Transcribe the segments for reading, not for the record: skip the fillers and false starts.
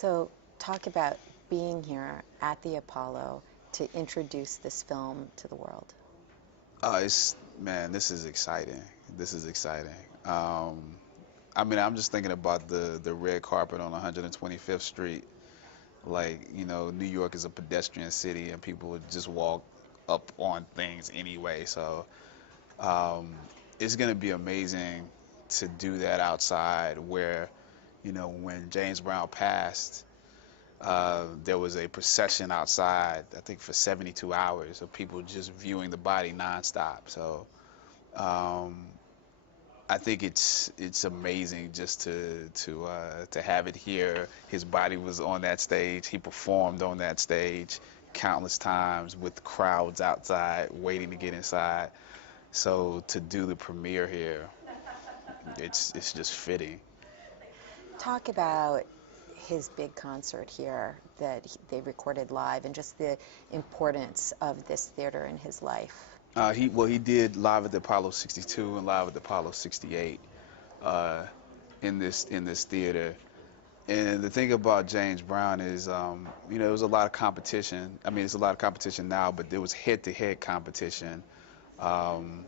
So, talk about being here at the Apollo to introduce this film to the world. It's man, this is exciting. This is exciting. I mean, I'm just thinking about the red carpet on 125th Street. Like, New York is a pedestrian city, and people would just walk up on things anyway. So, um, it's gonna be amazing to do that outside, where, when James Brown passed, there was a procession outside, I think for 72 hours of people just viewing the body nonstop. So. Um, I think it's amazing just to have it here. His body was on that stage. He performed on that stage countless times with crowds outside waiting to get inside. So to do the premiere here, it's just fitting. Talk about his big concert here that they recorded live and just the importance of this theater in his life. He did live at the Apollo 62 and live at the Apollo 68 uh, in this theater. And the thing about James Brown is, there was a lot of competition. I mean, it's a lot of competition now, but there was head-to-head competition um,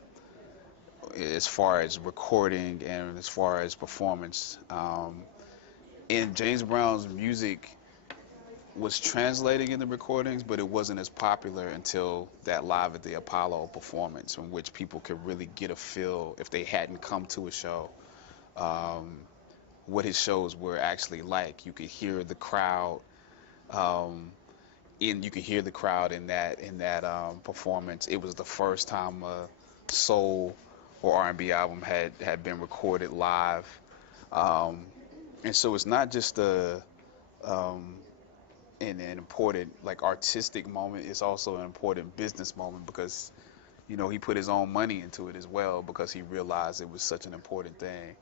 as far as recording and as far as performance. And James Brown's music was translating in the recordings, but it wasn't as popular until that live at the Apollo performance, in which people could really get a feel if they hadn't come to a show. Um, what his shows were actually like. You could hear the crowd um, you could hear the crowd in that performance. It was the first time a soul or R&B album had been recorded live, um, and so it's not just um, an important like artistic moment. It's also an important business moment because he put his own money into it as well because he realized it was such an important thing.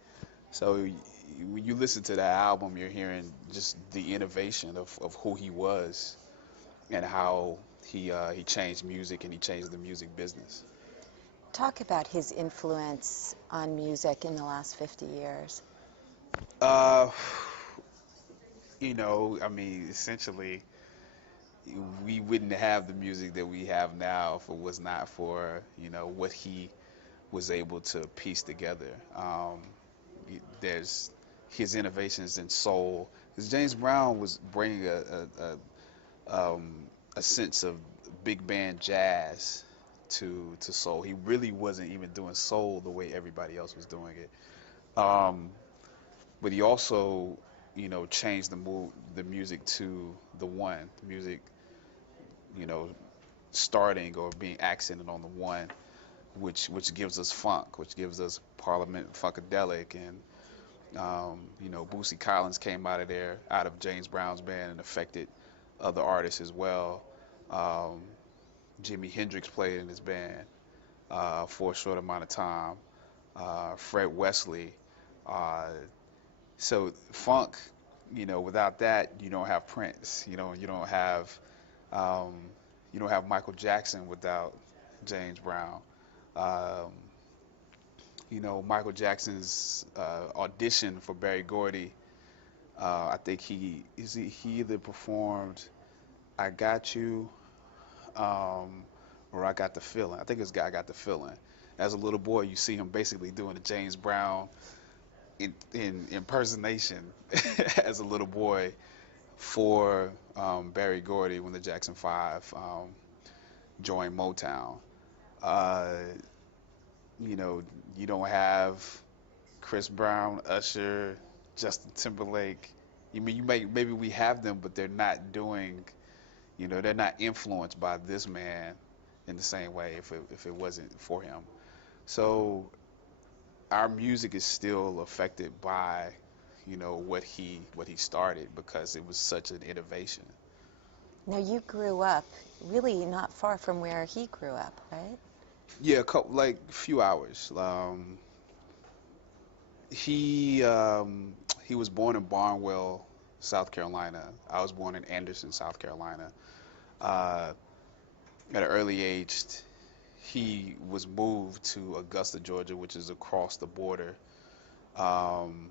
So when you listen to that album, you're hearing just the innovation of who he was and how he changed music and he changed the music business. Talk about his influence on music in the last 50 years. Uh, I mean, essentially, we wouldn't have the music that we have now if it was not for what he was able to piece together. There's his innovations in soul, because James Brown was bringing a sense of big band jazz to soul. He really wasn't even doing soul the way everybody else was doing it. Um, but he also, changed the music to the one the music, you know, starting or being accented on the one, which gives us funk, which gives us Parliament Funkadelic, and Boosie Collins came out of there, out of James Brown's band, and affected other artists as well. Um, Jimi Hendrix played in his band for a short amount of time. Fred Wesley. Uh, so funk, without that, you don't have Prince. Um, you don't have Michael Jackson without James Brown. Um, Michael Jackson's audition for Berry Gordy. I think he either performed "I Got You" um, or "I Got the Feeling." I think it's "I Got the Feeling." As a little boy, you see him basically doing a James Brown in impersonation as a little boy for Berry Gordy when the Jackson Five joined Motown. Uh, you know, you don't have Chris Brown, Usher, Justin Timberlake. You mean maybe we have them, but they're not doing. They're not influenced by this man in the same way if it wasn't for him. So our music is still affected by what he started because it was such an innovation. Now, you grew up really not far from where he grew up, right? Yeah, a couple, like few hours. He was born in Barnwell, South Carolina. I was born in Anderson, South Carolina. Uh, at an early age, he was moved to Augusta, Georgia, which is across the border. Um,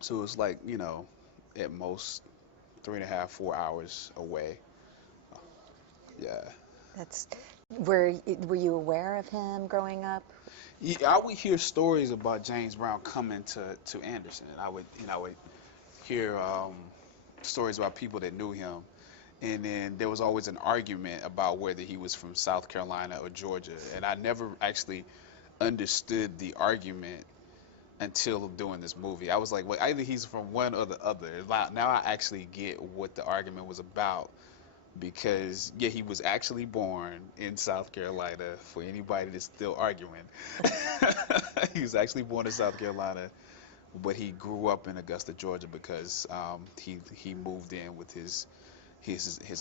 so it was like, at most 3.5, 4 hours away. Yeah. That's were you aware of him growing up? Yeah, I would hear stories about James Brown coming to Anderson, and I would hear stories about people that knew him, and then there was always an argument about whether he was from South Carolina or Georgia, and I never actually understood the argument until doing this movie. I was like, well, either he's from one or the other. Now I actually get what the argument was about because yeah, he was actually born in South Carolina. For anybody that's still arguing, he was actually born in South Carolina, but he grew up in Augusta, Georgia, because he moved in with his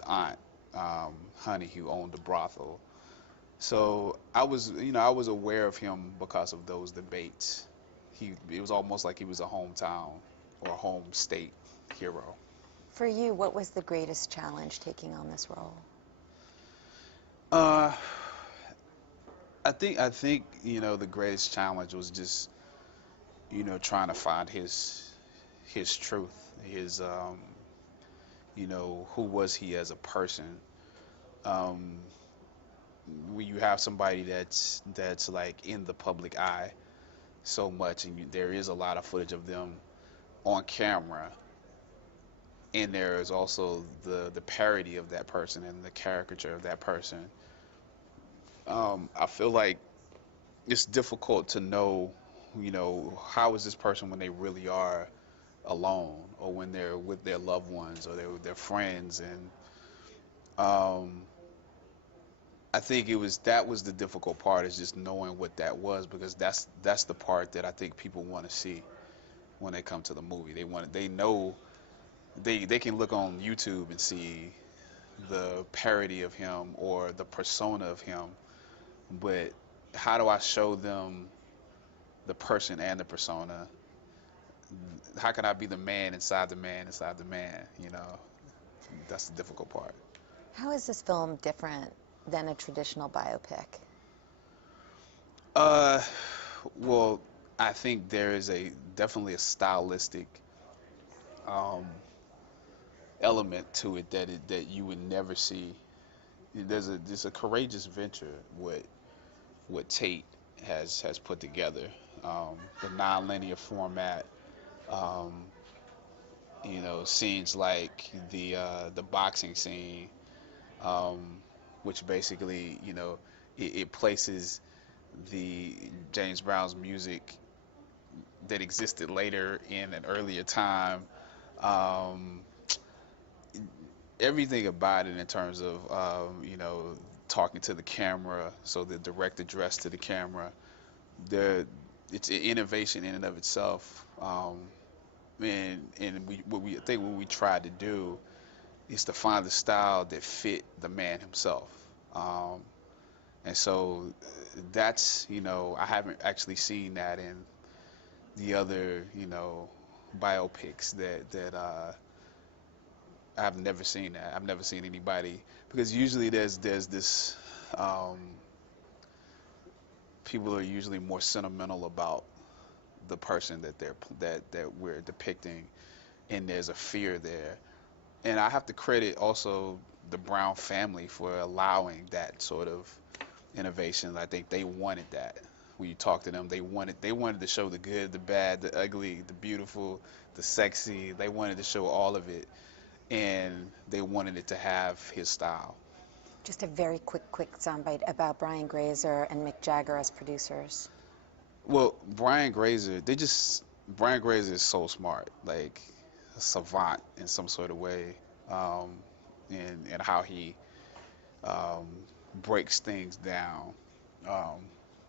aunt, Honey, who owned a brothel. So I was aware of him because of those debates. It was almost like he was a hometown or a home state hero. For you, what was the greatest challenge taking on this role? Uh, I think the greatest challenge was just trying to find his truth, his who was he as a person. Um, when you have somebody that's like in the public eye so much, and there is a lot of footage of them on camera, and there is also the parody of that person and the caricature of that person. I feel like it's difficult to know, how is this person when they really are alone or when they're with their loved ones or their friends, and um, I think that was the difficult part is just knowing what that was because that's the part that I think people want to see when they come to the movie. They know they can look on YouTube and see the parody of him or the persona of him, but how do I show them the person and the persona? How can I be the man inside the man inside the man? That's the difficult part. How is this film different than a traditional biopic? Uh, well, I think there is a definitely a stylistic um, element to it that you would never see. There's a courageous venture what Tate has put together. The non-linear format, um, scenes like the boxing scene, um, which basically it places the James Brown's music that existed later in an earlier time. Um, Everything about it in terms of talking to the camera, so the direct address to the camera, the it's an innovation in and of itself. And I think what we tried to do is to find the style that fit the man himself. Um, and so that's I haven't actually seen that in the other biopics that I've never seen that. I've never seen anybody because usually there's this um, people are usually more sentimental about the person that we're depicting, and there's a fear there. And I have to credit also the Brown family for allowing that sort of innovation. I think they wanted that. When you talk to them, they wanted to show the good, the bad, the ugly, the beautiful, the sexy. They wanted to show all of it, and they wanted it to have his style. Just a very quick soundbite about Brian Grazer and Mick Jagger as producers. Well, Brian Grazer is so smart, like a savant in some sort of way, um, and how he um, breaks things down, um,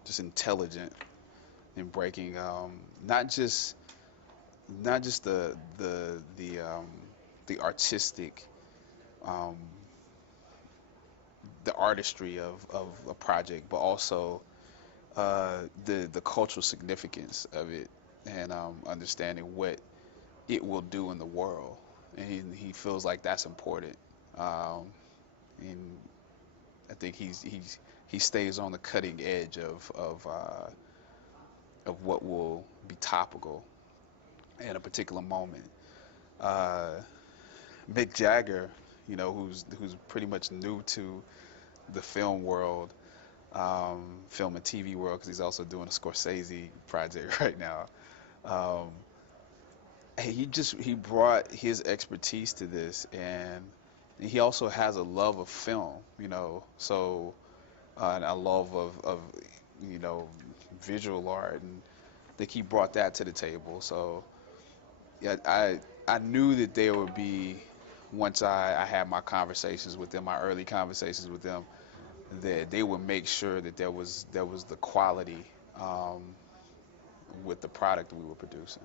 just intelligent in breaking not just not just the artistic um, the artistry of a project, but also the cultural significance of it and understanding what it will do in the world. And he feels like that's important. Um, and I think he stays on the cutting edge of what will be topical in a particular moment. Uh, Mick Jagger, who's pretty much new to the film world, film and TV world, because he's also doing a Scorsese project right now. Um, he brought his expertise to this, and he also has a love of film, so and a love of you know visual art, and I think he brought that to the table. So yeah, I knew that there would be, once I had my conversations with them, my early conversations with them, that they would make sure that there was the quality, um, with the product we were producing.